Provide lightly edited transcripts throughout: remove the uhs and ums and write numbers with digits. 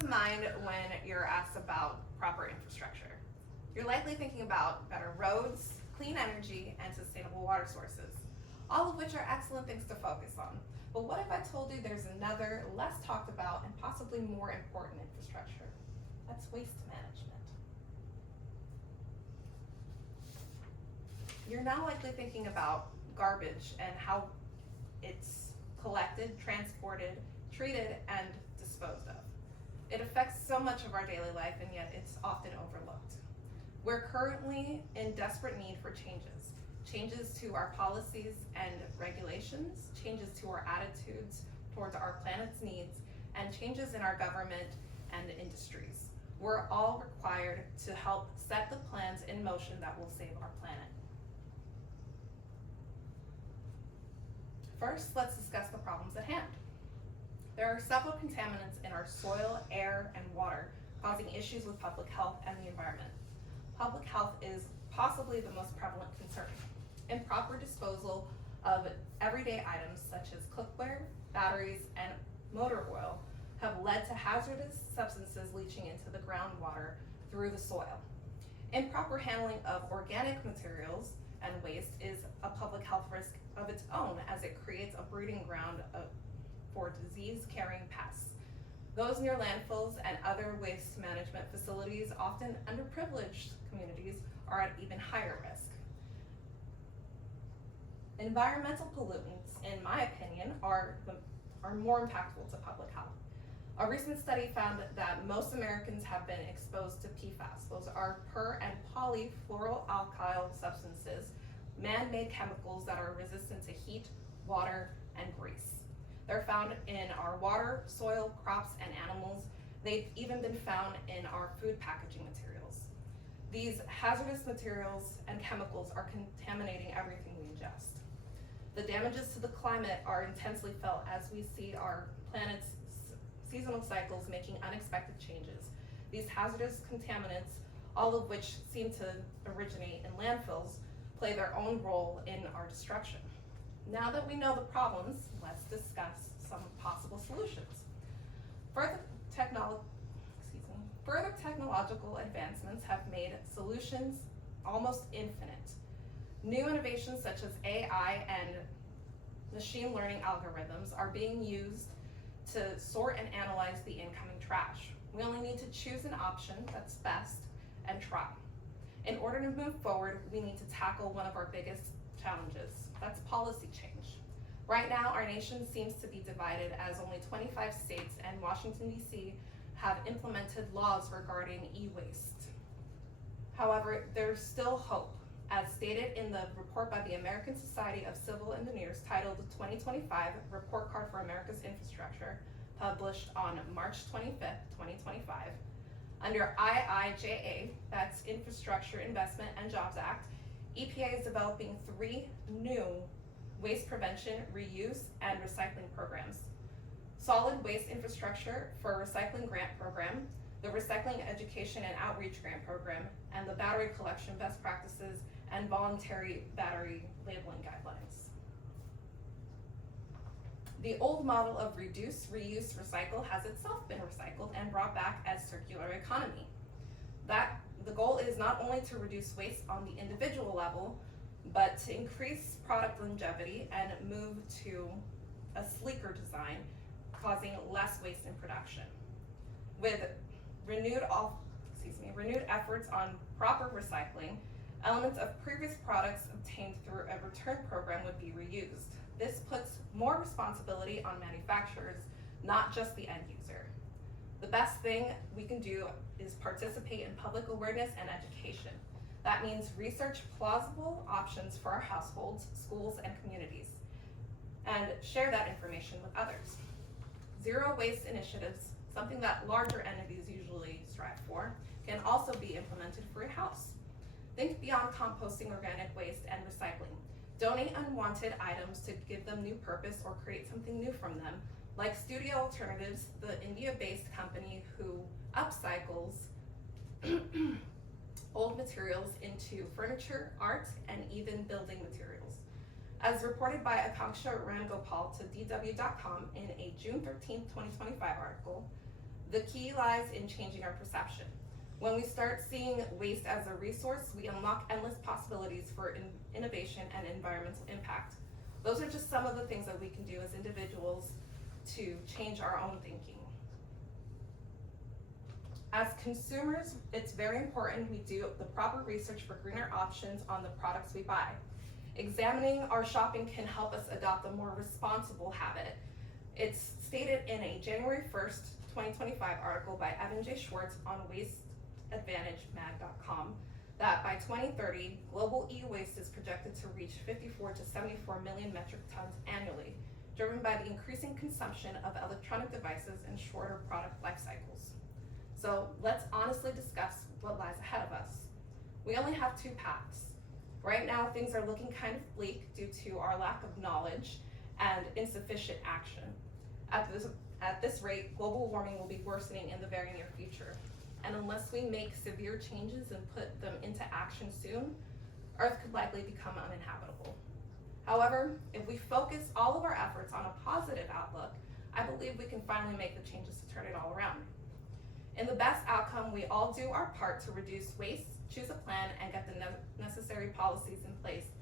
to mind when you're asked about proper infrastructure? You're likely thinking about better roads, clean energy, and sustainable water sources, all of which are excellent things to focus on. But what if I told you there's another, less talked about, and possibly more important infrastructure? That's waste management. You're now likely thinking about garbage and how it's collected, transported, treated, and disposed of. It affects so much of our daily life, and yet it's often overlooked. We're currently in desperate need for changes to our policies and regulations, changes to our attitudes towards our planet's needs, and changes in our government and industries. We're all required to help set the plans in motion that will save our planet. First, let's discuss the problems at hand. There are several contaminants in our soil, air, and water, causing issues with public health and the environment. Public health is possibly the most prevalent concern. Improper disposal of everyday items such as cookware, batteries, and motor oil have led to hazardous substances leaching into the groundwater through the soil. Improper handling of organic materials and waste is a public health risk of its own, as it creates a breeding ground for disease-carrying pests. Those near landfills and other waste management facilities, often underprivileged communities, are at even higher risk. Environmental pollutants, in my opinion, are more impactful to public health. A recent study found that most Americans have been exposed to PFAS. Those are per- and polyfluoroalkyl substances, man-made chemicals that are resistant to heat, water, and grease. They're found in our water, soil, crops, and animals. They've even been found in our food packaging materials. These hazardous materials and chemicals are contaminating everything we ingest. The damages to the climate are intensely felt as we see our planet's seasonal cycles making unexpected changes. These hazardous contaminants, all of which seem to originate in landfills, play their own role in our destruction. Now that we know the problems, let's discuss some possible solutions. Further technological advancements have made solutions almost infinite. New innovations such as AI and machine learning algorithms are being used to sort and analyze the incoming trash. We only need to choose an option that's best and try. In order to move forward, we need to tackle one of our biggest challenges. That's policy change. Right now, our nation seems to be divided, as only 25 states and Washington, D.C. have implemented laws regarding e-waste. However, there's still hope. As stated in the report by the American Society of Civil Engineers titled the 2025 Report Card for America's Infrastructure, published on March 25th, 2025, under IIJA, that's Infrastructure Investment and Jobs Act, EPA is developing 3 new waste prevention, reuse, and recycling programs. Solid Waste Infrastructure for Recycling Grant Program, the Recycling Education and Outreach Grant Program, and the Battery Collection Best Practices and Voluntary Battery Labeling Guidelines. The old model of reduce, reuse, recycle has itself been recycled and brought back as circular economy. The goal is not only to reduce waste on the individual level, but to increase product longevity and move to a sleeker design, causing less waste in production. With renewed efforts on proper recycling, elements of previous products obtained through a return program would be reused. This puts more responsibility on manufacturers, not just the end user. The best thing we can do is participate in public awareness and education. That means research plausible options for our households, schools, and communities, and share that information with others. Zero waste initiatives, something that larger entities usually strive for, can also be implemented for a house. Think beyond composting organic waste and recycling. Donate unwanted items to give them new purpose or create something new from them, like Studio Alternatives, the India-based company who upcycles old materials into furniture, art, and even building materials. As reported by Akanksha Ramgopal to DW.com in a June 13, 2025 article, The key lies in changing our perception. When we start seeing waste as a resource, we unlock endless possibilities for innovation and environmental impact. Those are just some of the things that we can do as individuals to change our own thinking. As consumers, it's very important we do the proper research for greener options on the products we buy. Examining our shopping can help us adopt a more responsible habit. It's stated in a January 1st, 2025 article by Evan J. Schwartz on wasteadvantagemag.com that by 2030, global e-waste is projected to reach 54 to 74 million metric tons annually, driven by the increasing consumption of electronic devices and shorter product life cycles. So let's honestly discuss what lies ahead of us. We only have two paths. Right now, things are looking kind of bleak due to our lack of knowledge and insufficient action. At this rate, global warming will be worsening in the very near future. And unless we make severe changes and put them into action soon, Earth could likely become uninhabitable. However, if we focus all of our efforts on a positive outlook, I believe we can finally make the changes to turn it all around. In the best outcome, we all do our part to reduce waste, choose a plan, and get the necessary policies in place.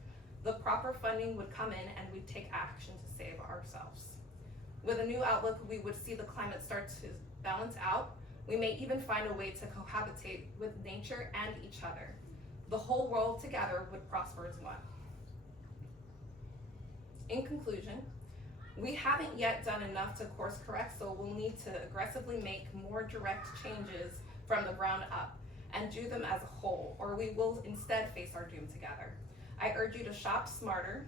The proper funding would come in and we'd take action to save ourselves. With a new outlook, we would see the climate start to balance out. We may even find a way to cohabitate with nature and each other. The whole world together would prosper as one. In conclusion, we haven't yet done enough to course correct, so we'll need to aggressively make more direct changes from the ground up and do them as a whole, or we will instead face our doom together. I urge you to shop smarter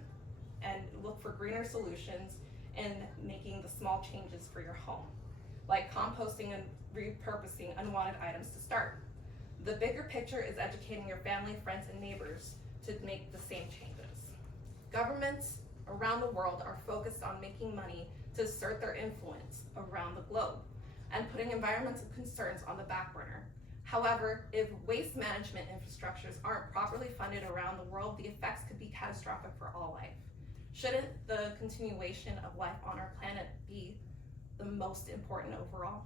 and look for greener solutions in making the small changes for your home, like composting and repurposing unwanted items to start. The bigger picture is educating your family, friends, and neighbors to make the same changes. Governments around the world are focused on making money to assert their influence around the globe and putting environmental concerns on the back burner. However, if waste management infrastructures aren't properly funded around the world, the effects could be catastrophic for all life. Shouldn't the continuation of life on our planet be the most important overall?